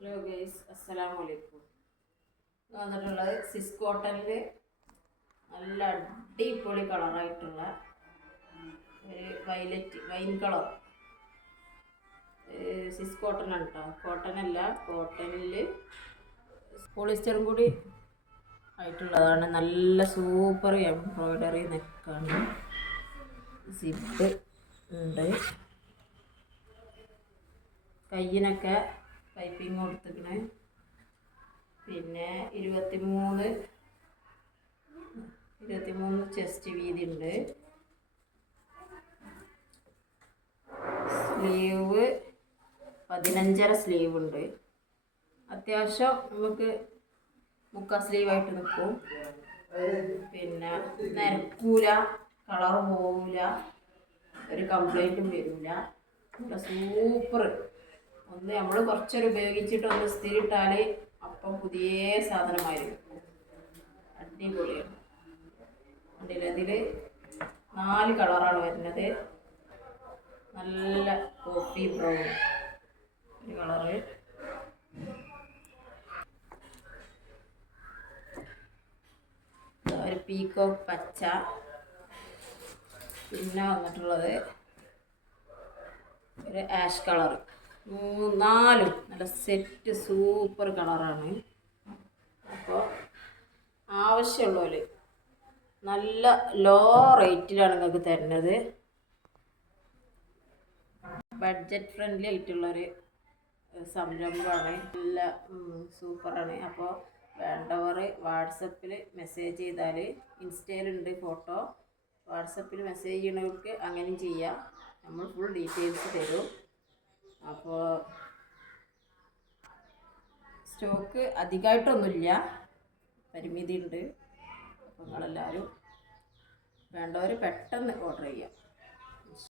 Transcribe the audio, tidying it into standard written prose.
Hello guys, അസ്സലാമു അലൈക്കും. വന്നിട്ടുള്ളത് സിസ് കോട്ടണിൽ നല്ല അടിപൊളി കളറായിട്ടുള്ള ഒരു വൈൻ കളർ സിസ് കോട്ടൺ ആണ് കേട്ടോ. കോട്ടൺ അല്ല, കോട്ടണിൽ പോളിസ്റ്ററും കൂടി ആയിട്ടുള്ളതാണ്. നല്ല സൂപ്പർ എംബ്രോയ്ഡറി നെക്കാണ്. സിപ്പ് ഉണ്ട്. കയ്യിനൊക്കെ പൈപ്പിങ് കൊടുത്തിക്കണേ. പിന്നെ 23 ചെസ്റ്റ് വീതി ഉണ്ട്. സ്ലീവ് 15.5 സ്ലീവ് ഉണ്ട്. അത്യാവശ്യം നമുക്ക് മുക്കാൽ സ്ലീവായിട്ട് നിൽക്കും. പിന്നെ നരക്കൂല, കളർ പോവില്ല, ഒരു കംപ്ലൈൻറ്റും വരില്ല. നല്ല സൂപ്പർ. ഒന്ന് നമ്മൾ കുറച്ചൊരു ഉപയോഗിച്ചിട്ട് ഒന്ന് ഇസ്തിരി ഇട്ടാൽ അപ്പം പുതിയ സാധനമായിരിക്കും. അടിപൊളിയാണ്. ഇതിൽ 4 കളറാണ് വരുന്നത്. നല്ല കോഫി ബ്രൗൺ ഒരു കളറ്, ഒരു പീക്കോക്ക് പച്ച, പിന്നെ വന്നിട്ടുള്ളത് ഒരു ആഷ് കളർ. 4 നല്ല സെറ്റ് സൂപ്പർ കളറാണ്. അപ്പോൾ ആവശ്യമുള്ളവർ നല്ല ലോ റേറ്റിലാണ് നിങ്ങൾക്ക് തരുന്നത്. ബഡ്ജറ്റ് ഫ്രണ്ട്ലി ആയിട്ടുള്ളൊരു സംരംഭമാണ്. നല്ല സൂപ്പറാണ്. അപ്പോൾ വേണ്ടവർ വാട്സപ്പിൽ മെസ്സേജ് ചെയ്താൽ, ഇൻസ്റ്റയിലുണ്ട് ഫോട്ടോ, വാട്സപ്പിൽ മെസ്സേജ് ചെയ്യണവർക്ക് അങ്ങനെയും ചെയ്യാം. നമ്മൾ ഫുൾ ഡീറ്റെയിൽസ് തരും. അപ്പോൾ സ്റ്റോക്ക് അധികമായിട്ടൊന്നുമില്ല, പരിമിതി ഉണ്ട്. അപ്പോൾ നിങ്ങളെല്ലാവരും വേണ്ടവർ പെട്ടെന്ന് ഓർഡർ ചെയ്യാം.